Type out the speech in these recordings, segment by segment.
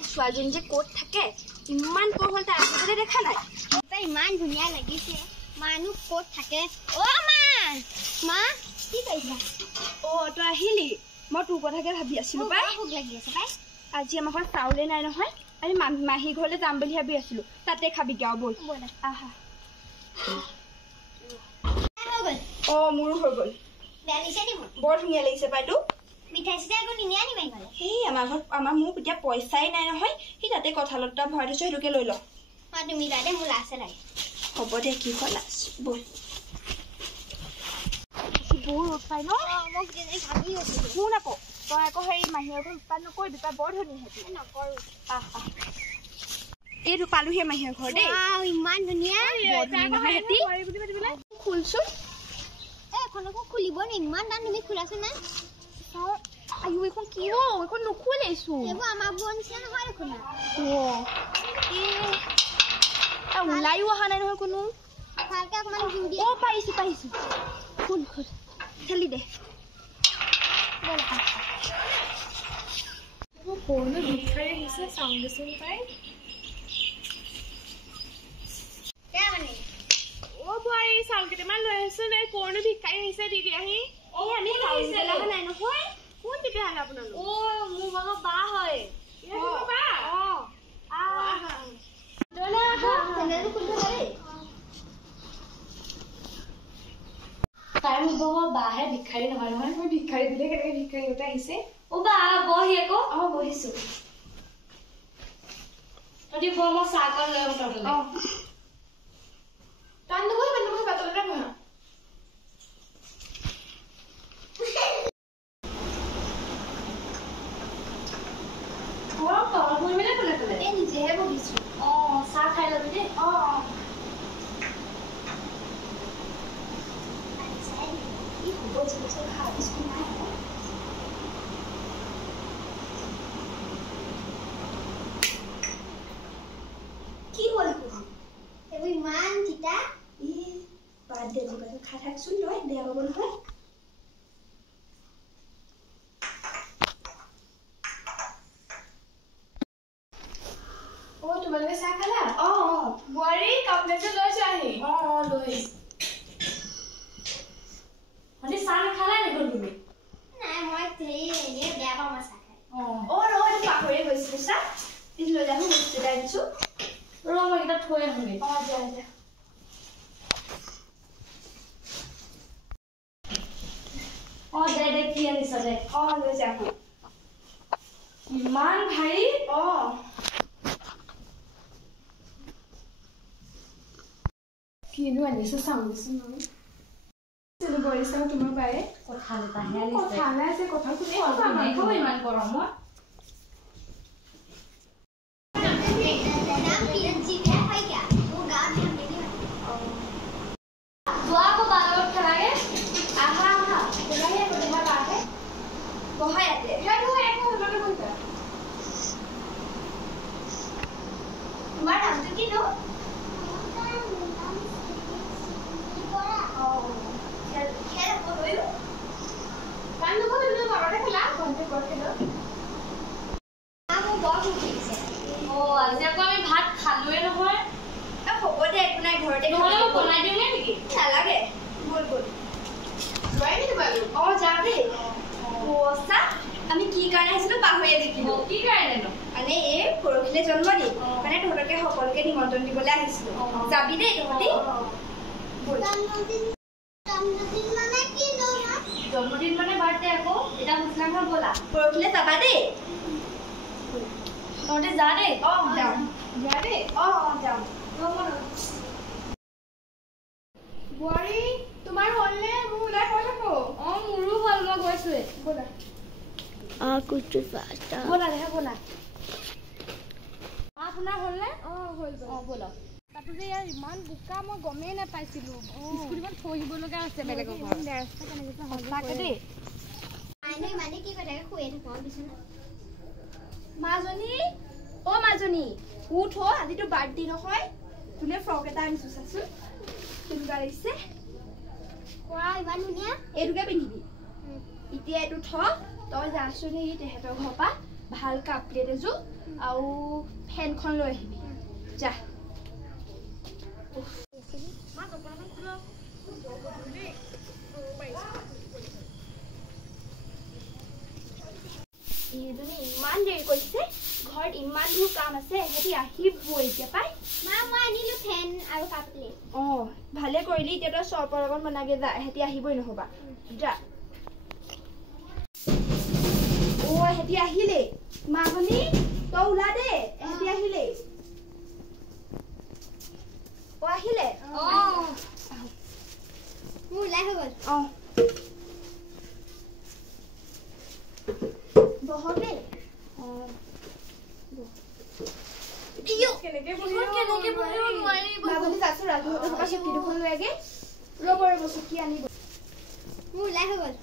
এই ছোৱালীজনী যে ক'ত থাকে ইমান পঢ়ল তাৰ আগতে দেখা নাই তাই ইমান ধুনীয়া লাগিছে মানুহ ক'ত থাকে অ মা মা কি কৰিছা অ তই আহিলি মই তোৰ কথাকে ভাবি আছিলো পাই ভোক লাগি আছে পাই আজি আমাৰ ঘৰত চাউলে নাই নহয় আমি মাহী ঘৰলৈ যাম বুলি ভাবি আছিলো তাতে খাবি গাও বল বল আহা হৈ গ'ল অ মোৰো হৈ গ'ল বেলিছে দিব বৰ ধুনীয়া লাগিছে পাইতো মিঠাই চিঠাই আকৌ নিনিয়া নি মাৰিবলে সেই আমাৰ ঘৰত আমাৰ মোৰ এতিয়া পইচাই নাই নহয় সি তাতে কঁঠালত এটা ভৰাই থৈছো সেইটোকে লৈ ল তুমি যাতে মোৰ লাছে লাগে হ'ব দে কি হ'ল বল বহুত ৰ'দ পাই ন মোক ভাবি আছিলো শুন আকৌ তই আকৌ সেই মাহীৰ ঘৰ উৎপাত নকৰিবি তই বৰ ধনী হেঁতি নকৰো এইটো পালোহে মাহীৰ ঘৰ দেই ইমান ধুনীয়া খুলচোন এখনকো খুলিব নি ইমান টান তুমি খোলাচোন না আয়ো এইখন কি হ'ল এইখন নুখুলেচোন এইবোৰ আমাৰ বোৰৰ নিচিনা নহয় দেখোন ওলাইও অহা নাই নহয় কোনো ভালকে অকমান জোৰ দিয়ে অ পাৰিছো খুল খেলি দে ফোনো ভিক্ষাৰী আহিছে চাউণ্ড দিচোন পাই অ বোৱাৰী চাউল কেইটামান লৈ আহিছো নে কোৰনো ভিক্ষাৰী আহিছে দিদি আহি আমি চাউল নাই নহয় কোন তেতিয়াহ'লে আপোনালোক মোৰ ভাগৰ বা হয় তাই মোৰ বাহে ভিক্ষাৰী নহয় নহয় মই ভিক্ষাৰী দিলে কেনেকে ভিক্ষাৰী গোটেই আহিছে অ বা বহি আকৌ বহিছো তহঁতি মই চাহকণ লৈ তহঁতলৈ টান নবহিবা বাটলতে বহা নিজেহে বহিছো চাহ খাই ল'বি দেই কি হ'ল এইবোৰ ইমান তিতা বাদ দে খাই থাকচোন তই বেয়া পাব নহয় তোমালোকে চাহ খালা বোৱাৰী কাপলেট লৈছো আহি লৈ চাহ নাখালা দেখোন তুমি নাই মই এনেই বেয়া পাওঁ মই চাহ খাই এইটো পাহৰিয়ে গৈছিলো চাহ লৈ যাম বস্তু এটা আনিছো মই এটা থৈ আহোঁগে দে কি আনিছ দে লৈ যাম ইমান ভাৰী কিনো আনিছো চাওঁচোন তোমাৰ বায়ে কঁঠাল আছে কঁঠাল ইমান গৰমত তোমাৰ নামটো কি নো আজি আকৌ আমি ভাত খালোৱে নহয় হ'ব দে একো নাই ঘৰতে বনাই দিওঁ নেকি নালাগে বল যাওঁ দেই আমি কি কাৰণে আহিছিলো পাহৰিয়ে থাকিলো কি কাৰণে মানে এই পৰহিলে জন্মদিন মানে তহঁতকে সকলোকে নিমন্ত্ৰণ দিবলৈ আহিছিলো যাবি দেই তহঁতি জন্মদিন মানে বাৰ্থডে আকৌ এটা মুছলাম ঘৰ ব'লা পৰহিলে যাবা দেই তহঁতে যা দেই যাওঁ যা দেই যাওঁ বোৱাৰী তোমাৰ হ'লনে মোৰ ওলাই কৈ থাকো মোৰো হ'ল মই গৈছোৱে ব'লা ব'লা আপোনাৰ হ'লনে হ'ল ব'লা তাতো যে ইয়াৰ ইমান বোকা মই গমেই নাপাইছিলো স্কুটিখন থৈ আহিব লগা আছে বেলেগৰ ঘৰত সঁচাকে দেই মানে কি কথা শুয়ে থাকো বিছনা মাজনী উঠ আজিতো বাৰ্থডে নহয় তোলে ফ্ৰক এটা আনিছো চাচোন কেনেকুৱা লাগিছে ইমান ধুনীয়া এইটোকে পিন্ধিবি এতিয়া এইটো থ তই যাচোন এই তেহেঁতৰ ঘৰৰ পৰা ভাল কাপ প্লেট এযোৰ আৰু ফেনখন লৈ আহিবি যা এইজনী ইমান দেৰি কৰিছে ঘৰত ইমান দূৰ কাম আছে সিহঁতি আহিবই এতিয়া পাই মা মই আনিলো ফেন আৰু কাপ প্লেট ভালে কৰিলি এতিয়া তই চৰপৰ লগত বনাগে যা সিহঁতি আহিবই নহবা যা সিহঁতি আহিলে মামনি তই ওলা দে সিহঁতি আহিলে আহিলে মোৰ ওলাই হৈ গ'ল বহনে চকী আনিব মোৰ ওলাই হৈ গ'ল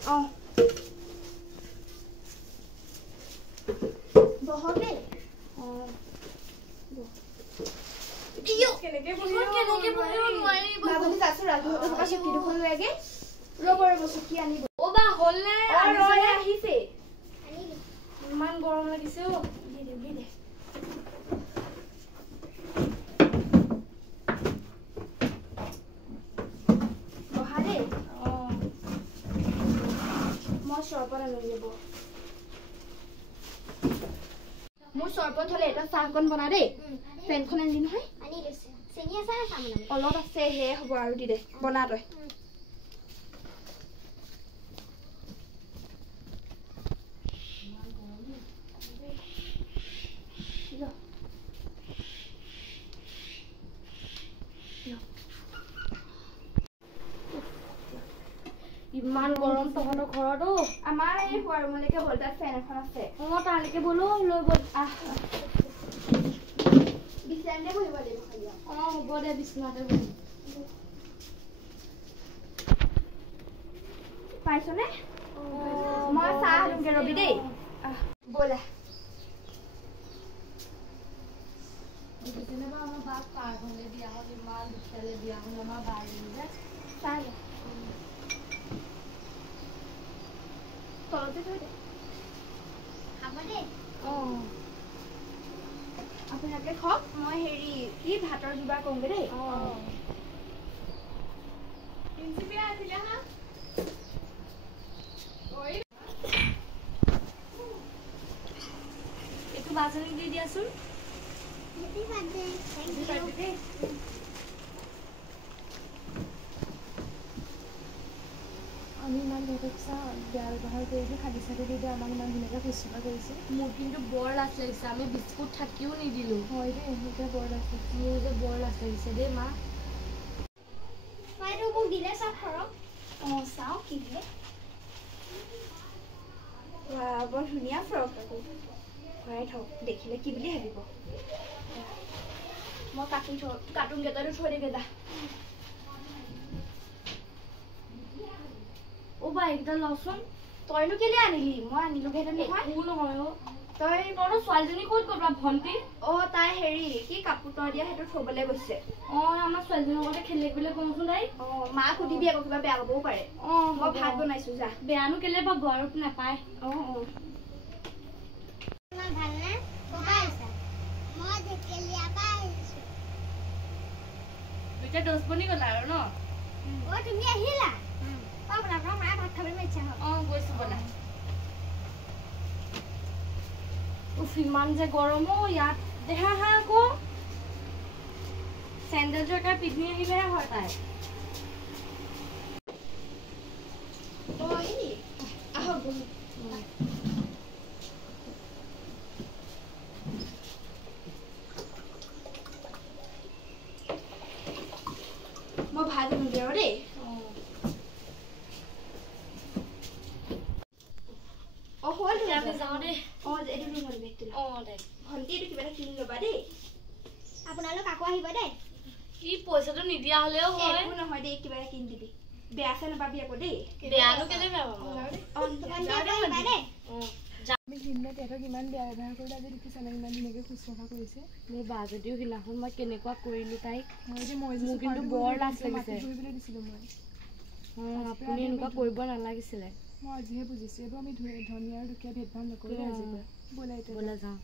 বহনে চকী আনিব আহিছে ইমান গৰম লাগিছে বহা দেই মই চৰবত আনি দিব মোৰ চৰবত হলে এটা চাহকণ বনা দেই ফেনখন আনিলি নহয় আনি লৈছে চেনি আছে চামনা অলপ আছে হে হ'ব আৰু দি দে বনা তই ইমান গৰম তহঁতৰ ঘৰতো আমাৰ এই শুৱা ৰুমলৈকে বল তাত ফেন এখন আছে তালৈকে বলো লৈ বল বিছনাতে বহিব লাগিব খালি হ'ব দে বিছনাতে বহি পাইছনে মই চাহ আনোগে ৰবি দেই ব'লা আমাৰ বাক পাৰখনে বিয়া হ'ল ইমান দুখেলে বিয়া হ'ল আমাৰ বাই যে চাহ তলতে থৈ দে খাব দে আপোনালোকে খাওক মই হেৰি কি ভাতৰ যোগাৰ কৰোঁগে দেই এইটো বাজনী দি দিয়াচোন আমি ইমান দেউতাক বেয়া ব্যৱহাৰ কৰিছোঁ খালি চালি দি দিয়ে আমাক ইমান ধুনীয়াকৈ শুশ্ৰূষা কৰিছে মোৰ কিন্তু বৰ লাজ লাগিছে আমি বিস্কুট থাকিও নিদিলোঁ হয় দেই এতিয়া বৰ লাজ লাগিছে মোৰ যে বৰ লাজ লাগিছে দেই মা বাইদেউ মোক দিলে চব খৰক চাওঁ কি দিয়ে বৰ ধুনীয়া ফ্ৰক ভৰাই থওঁ দেখিলে কি বুলি ভাবিব মই কাৰ্টুনকে তইতো থৈ দেগে যা বা এইকেইটা লচোন তইনো কেলে আনিলি মই আনিলোগে নহয় একো নহয় তই তহঁতৰ ছোৱালীজনী ক'ত গ'ল ভণ্টি তাই হেৰি কি কাপোৰ তই দিয়া সেইটো থবলৈ গৈছে আমাৰ ছোৱালীজনীৰ লগতে খেলি বুলি কওঁচোন তাই মাক সুধিবি আকৌ কিবা বেয়া পাবও পাৰে মই ভাত বনাইছো যা বেয়ানো কেলে পাব আৰু নাপায় তোমাৰ ভাল নে ক'বা আহিছা মই ঢেকেলীয়া পৰা আহিছোঁ দুইটা দহ বনি গ'লা আৰু ন তুমি আহিলা আপোনালোকৰ মায়ে ভাত খাবলৈ ইচ্ছা হ'ল গৈছো বনা ইমান যে গৰম ইয়াত দেখা হা আকৌ চেণ্ডেলযোৰ একে পিন্ধি আহিলেহে হয় তাই মই ভাত আনোগে আৰু দেই আপোনালোক আকৌ আহিব দেই কি পইচাটো নিদিয়া হ'লেও হয় নহয় দেই কিবা এটা কিনি দিবি বেয়া চেয়া নাপাবি আকৌ দেই বেয়ানো কেলে বেয়া আমি সিদিনা তেহেঁতক ইমান বেয়া ব্যৱহাৰ কৰিলে আজি দেখিছানে ইমান ধুনীয়াকৈ শুশ্ৰূষা কৰিছে মোৰ বা যদিও সিদিনাখন মই কেনেকুৱা কৰিলোঁ তাইক মই কিন্তু বৰ লাজ লাগিছে দিছিলোঁ মই আপুনি এনেকুৱা কৰিব নালাগিছিলে মই আজিহে বুজিছোঁ এইবোৰ আমি ধনী আৰু দুখীয়া ভেদভাৱ নকৰোঁ আজিৰ পৰা ব'লা এতিয়া ব'লা যাওঁ